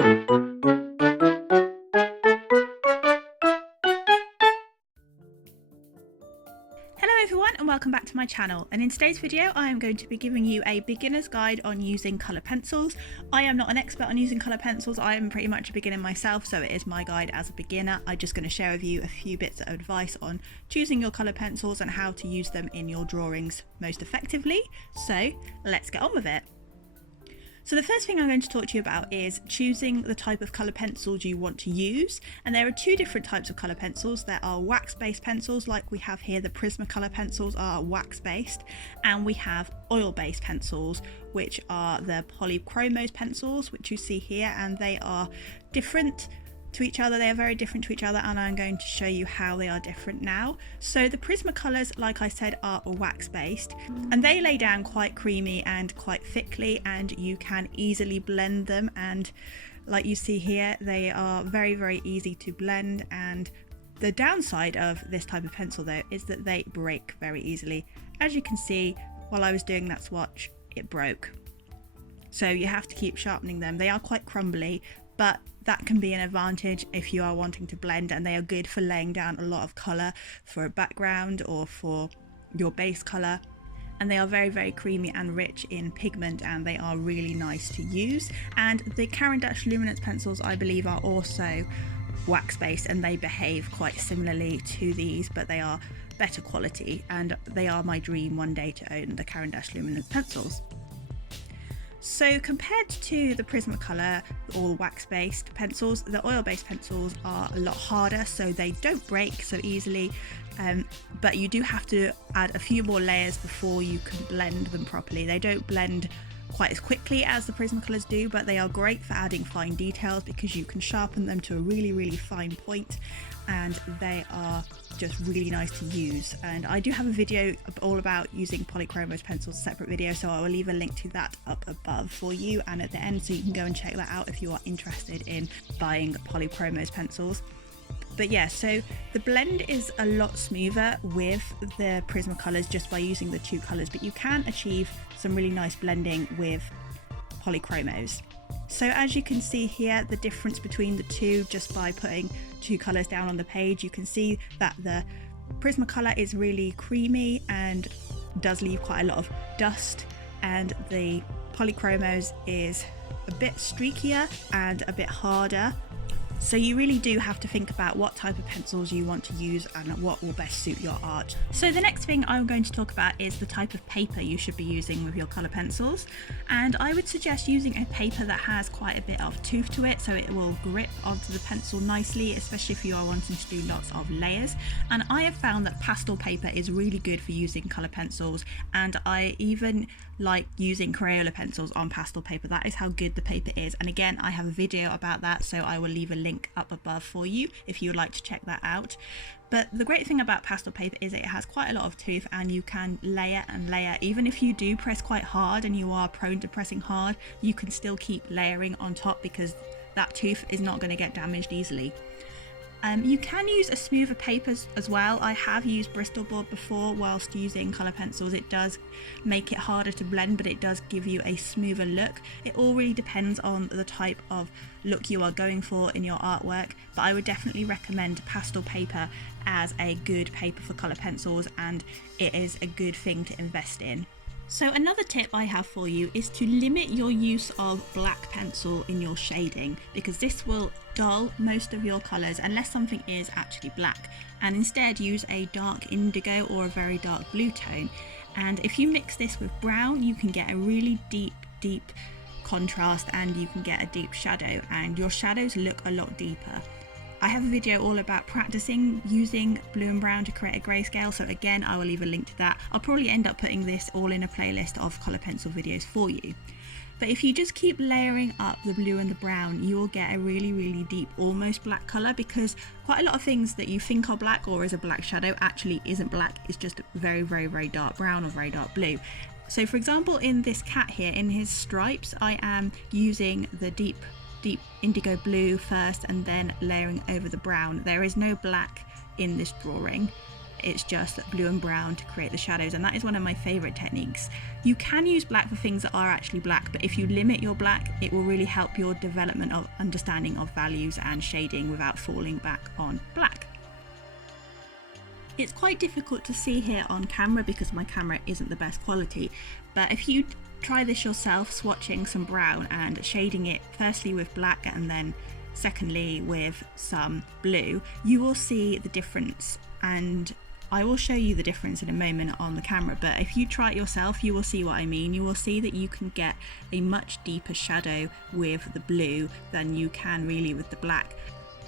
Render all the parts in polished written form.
Hello everyone and welcome back to my channel, and in today's video I am going to be giving you a beginner's guide on using colour pencils. I am not an expert on using colour pencils, I am pretty much a beginner myself, so it is my guide as a beginner. I'm just going to share with you a few bits of advice on choosing your colour pencils and how to use them in your drawings most effectively. So let's get on with it. So the first thing I'm going to talk to you about is choosing the type of colour pencils you want to use, and there are two different types of colour pencils. There are wax-based pencils like we have here. The Prismacolor pencils are wax-based, and we have oil-based pencils which are the polychromos pencils which you see here, and they are different to each other. They are very different to each other, and I'm going to show you how they are different now. So the Prismacolors, like I said, are wax based, and they lay down quite creamy and quite thickly, and you can easily blend them, and like you see here, they are very easy to blend. And the downside of this type of pencil though is that they break very easily. As you can see, while I was doing that swatch, it broke, so you have to keep sharpening them. They are quite crumbly, but that can be an advantage if you are wanting to blend, and they are good for laying down a lot of colour for a background or for your base colour. And they are very creamy and rich in pigment, and they are really nice to use. And the Caran d'Ache Luminance pencils, I believe, are also wax based, and they behave quite similarly to these, but they are better quality, and they are my dream one day to own the Caran d'Ache Luminance pencils. So compared to the Prismacolor or wax-based pencils, the oil-based pencils are a lot harder, so they don't break so easily, but you do have to add a few more layers before you can blend them properly. They don't blend quite as quickly as the Prismacolors do, but they are great for adding fine details because you can sharpen them to a really fine point, and they are just really nice to use. And I do have a video all about using polychromos pencils, a separate video, so I will leave a link to that up above for you and at the end, so you can go and check that out if you are interested in buying polychromos pencils. But yeah, so the blend is a lot smoother with the Prismacolors just by using the two colours, but you can achieve some really nice blending with polychromos. So as you can see here, the difference between the two, just by putting two colours down on the page, you can see that the Prismacolor is really creamy and does leave quite a lot of dust, and the polychromos is a bit streakier and a bit harder. So you really do have to think about what type of pencils you want to use and what will best suit your art. So the next thing I'm going to talk about is the type of paper you should be using with your colour pencils, and I would suggest using a paper that has quite a bit of tooth to it, so it will grip onto the pencil nicely, especially if you are wanting to do lots of layers. And I have found that pastel paper is really good for using colour pencils, and I even like using Crayola pencils on pastel paper. That is how good the paper is, and again, I have a video about that, so I will leave a link up above for you if you would like to check that out. But the great thing about pastel paper is it has quite a lot of tooth, and you can layer and layer. Even if you do press quite hard and you are prone to pressing hard, you can still keep layering on top because that tooth is not going to get damaged easily. You can use a smoother paper as well. I have used Bristol board before whilst using colour pencils. It does make it harder to blend, but it does give you a smoother look. It all really depends on the type of look you are going for in your artwork, but I would definitely recommend pastel paper as a good paper for colour pencils, and it is a good thing to invest in. So another tip I have for you is to limit your use of black pencil in your shading, because this will dull most of your colours unless something is actually black, and instead use a dark indigo or a very dark blue tone. And if you mix this with brown, you can get a really deep contrast, and you can get a deep shadow, and your shadows look a lot deeper. I have a video all about practicing using blue and brown to create a grayscale, so again, I will leave a link to that. I'll probably end up putting this all in a playlist of colour pencil videos for you. But if you just keep layering up the blue and the brown, you will get a really deep, almost black colour, because quite a lot of things that you think are black or is a black shadow actually isn't black, it's just very dark brown or very dark blue. So for example, in this cat here, in his stripes, I am using the deep indigo blue first and then layering over the brown. There is no black in this drawing, it's just blue and brown to create the shadows, and that is one of my favorite techniques. You can use black for things that are actually black, but if you limit your black, it will really help your development of understanding of values and shading without falling back on black. It's quite difficult to see here on camera because my camera isn't the best quality, but if you try this yourself, swatching some brown and shading it firstly with black and then secondly with some blue, you will see the difference, and I will show you the difference in a moment on the camera, but if you try it yourself you will see what I mean. You will see that you can get a much deeper shadow with the blue than you can really with the black.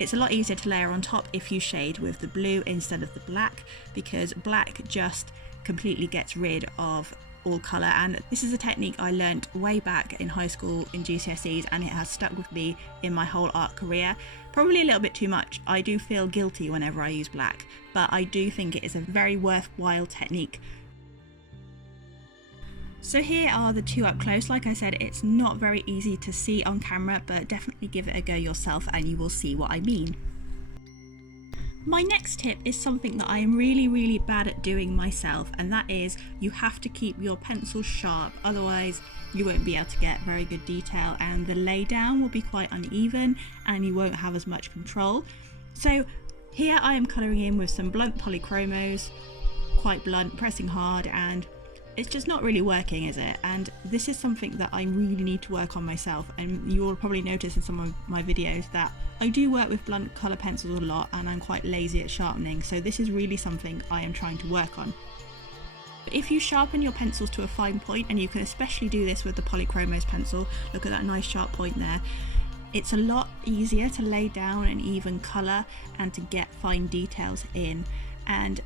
It's a lot easier to layer on top if you shade with the blue instead of the black, because black just completely gets rid of all colour, and this is a technique I learnt way back in high school in GCSEs, and it has stuck with me in my whole art career. Probably a little bit too much. I do feel guilty whenever I use black, but I do think it is a very worthwhile technique. So here are the two up close. Like I said, it's not very easy to see on camera, but definitely give it a go yourself and you will see what I mean. My next tip is something that I am really bad at doing myself, and that is you have to keep your pencils sharp, otherwise you won't be able to get very good detail and the lay down will be quite uneven and you won't have as much control. So here I am colouring in with some blunt polychromos, quite blunt, pressing hard, and it's just not really working, is it? And this is something that I really need to work on myself, and you will probably notice in some of my videos that I do work with blunt colour pencils a lot and I'm quite lazy at sharpening, so this is really something I am trying to work on. If you sharpen your pencils to a fine point, and you can especially do this with the polychromos pencil, look at that nice sharp point there, it's a lot easier to lay down an even colour and to get fine details in. And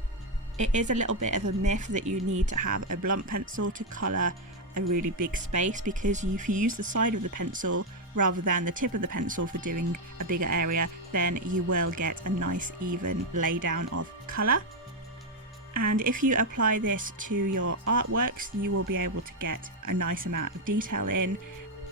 it is a little bit of a myth that you need to have a blunt pencil to colour a really big space, because if you use the side of the pencil rather than the tip of the pencil for doing a bigger area, then you will get a nice even lay down of colour. And if you apply this to your artworks, you will be able to get a nice amount of detail in.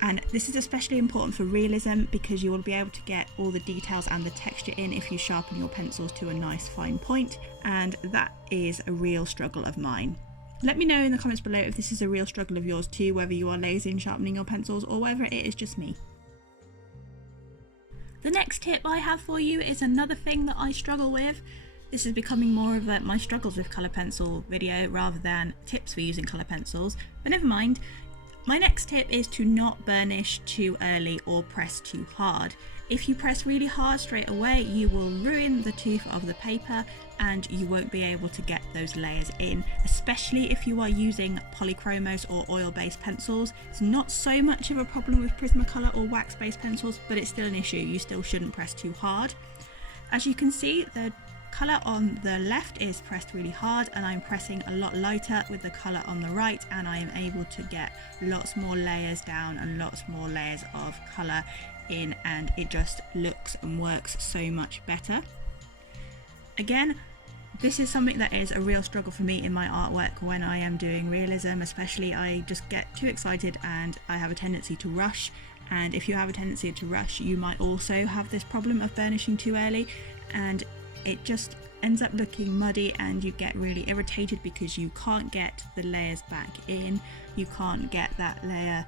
And this is especially important for realism, because you will be able to get all the details and the texture in if you sharpen your pencils to a nice fine point, and that is a real struggle of mine. Let me know in the comments below if this is a real struggle of yours too, whether you are lazy in sharpening your pencils or whether it is just me. The next tip I have for you is another thing that I struggle with. This is becoming more of my struggles with colour pencil video rather than tips for using colour pencils, but never mind. My next tip is to not burnish too early or press too hard. If you press really hard straight away, you will ruin the tooth of the paper and you won't be able to get those layers in, especially if you are using polychromos or oil-based pencils. It's not so much of a problem with Prismacolor or wax-based pencils, but it's still an issue. You still shouldn't press too hard. As you can see, the colour on the left is pressed really hard, and I'm pressing a lot lighter with the colour on the right, and I am able to get lots more layers down and lots more layers of colour in, and it just looks and works so much better. Again, this is something that is a real struggle for me in my artwork when I am doing realism, especially. I just get too excited and I have a tendency to rush, and if you have a tendency to rush, you might also have this problem of burnishing too early, and it just ends up looking muddy and you get really irritated because you can't get the layers back in, you can't get that layer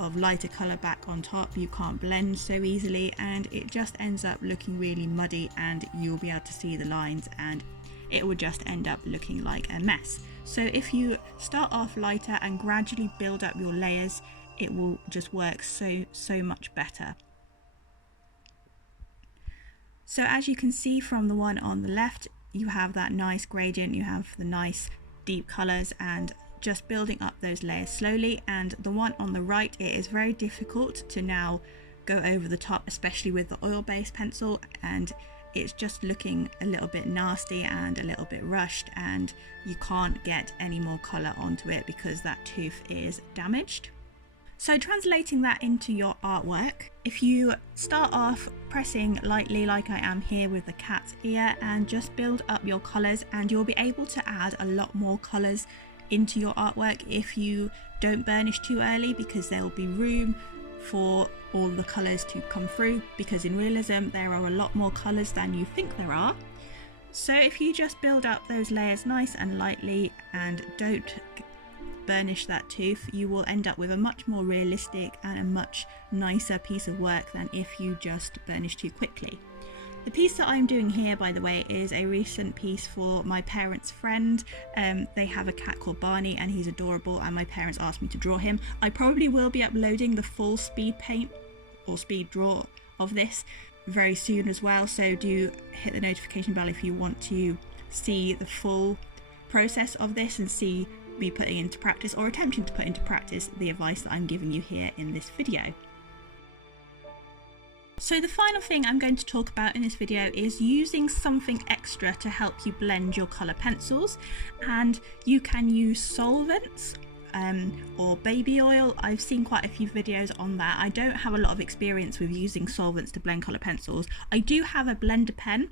of lighter colour back on top, you can't blend so easily, and it just ends up looking really muddy, and you'll be able to see the lines and it will just end up looking like a mess. So if you start off lighter and gradually build up your layers, it will just work so much better. So as you can see from the one on the left, you have that nice gradient, you have the nice deep colours, and just building up those layers slowly. And the one on the right, it is very difficult to now go over the top, especially with the oil-based pencil, and it's just looking a little bit nasty and a little bit rushed, and you can't get any more colour onto it because that tooth is damaged. So translating that into your artwork, if you start off pressing lightly like I am here with the cat's ear, and just build up your colours, and you'll be able to add a lot more colours into your artwork if you don't burnish too early, because there will be room for all the colours to come through, because in realism there are a lot more colours than you think there are. So if you just build up those layers nice and lightly and don't burnish that tooth, you will end up with a much more realistic and a much nicer piece of work than if you just burnish too quickly. The piece that I'm doing here, by the way, is a recent piece for my parents' friend. They have a cat called Barney and he's adorable, and my parents asked me to draw him. I probably will be uploading the full speed paint or speed draw of this very soon as well, so do hit the notification bell if you want to see the full process of this and see me putting into practice or attempting to put into practice the advice that I'm giving you here in this video. So the final thing I'm going to talk about in this video is using something extra to help you blend your colour pencils, and you can use solvents or baby oil. I've seen quite a few videos on that. I don't have a lot of experience with using solvents to blend colour pencils. I do have a blender pen,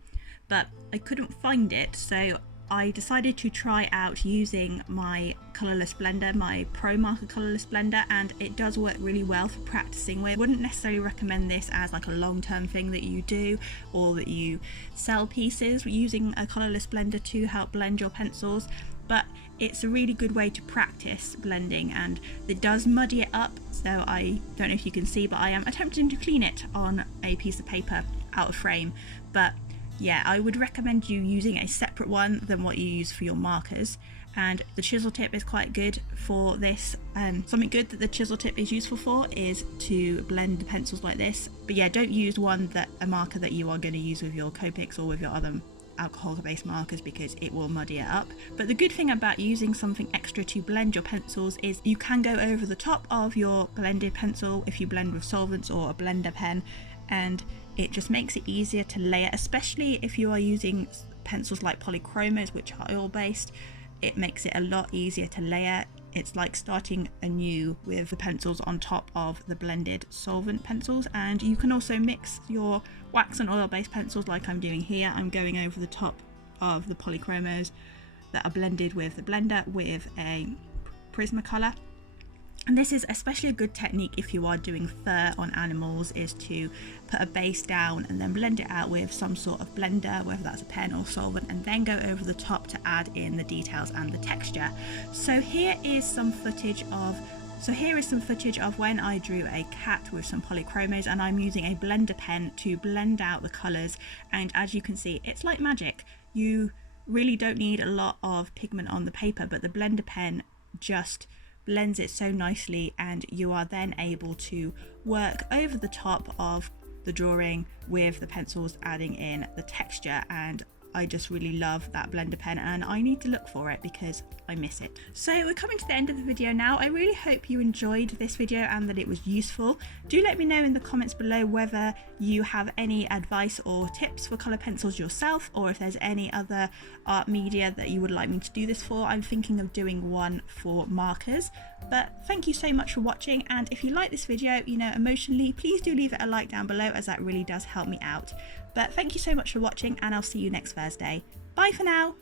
but I couldn't find it, so I decided to try out using my colourless blender, my Pro Marker colourless blender, and it does work really well for practicing with. I wouldn't necessarily recommend this as like a long-term thing that you do or that you sell pieces using a colourless blender to help blend your pencils, but it's a really good way to practice blending, and it does muddy it up. So I don't know if you can see, but I am attempting to clean it on a piece of paper out of frame. But yeah, I would recommend you using a separate one than what you use for your markers, and the chisel tip is quite good for this. Something good that the chisel tip is useful for is to blend the pencils like this. But yeah, don't use a marker that you are going to use with your Copics or with your other alcohol-based markers, because it will muddy it up. But the good thing about using something extra to blend your pencils is you can go over the top of your blended pencil if you blend with solvents or a blender pen, and it just makes it easier to layer, especially if you are using pencils like polychromos, which are oil-based. It makes it a lot easier to layer. It's like starting anew with the pencils on top of the blended solvent pencils. And you can also mix your wax and oil-based pencils like I'm doing here. I'm going over the top of the polychromos that are blended with the blender with a Prismacolor. And this is especially a good technique if you are doing fur on animals, is to put a base down and then blend it out with some sort of blender, whether that's a pen or solvent, and then go over the top to add in the details and the texture. So here is some footage of when I drew a cat with some polychromos, and I'm using a blender pen to blend out the colours, and as you can see, it's like magic. You really don't need a lot of pigment on the paper, but the blender pen just blends it so nicely, and you are then able to work over the top of the drawing with the pencils, adding in the texture. And I just really love that blender pen, and I need to look for it because I miss it. So we're coming to the end of the video now. I really hope you enjoyed this video and that it was useful. Do let me know in the comments below whether you have any advice or tips for colour pencils yourself, or if there's any other art media that you would like me to do this for. I'm thinking of doing one for markers. But thank you so much for watching, and if you like this video, emotionally, please do leave it a like down below, as that really does help me out. But thank you so much for watching, and I'll see you next Thursday. Bye for now.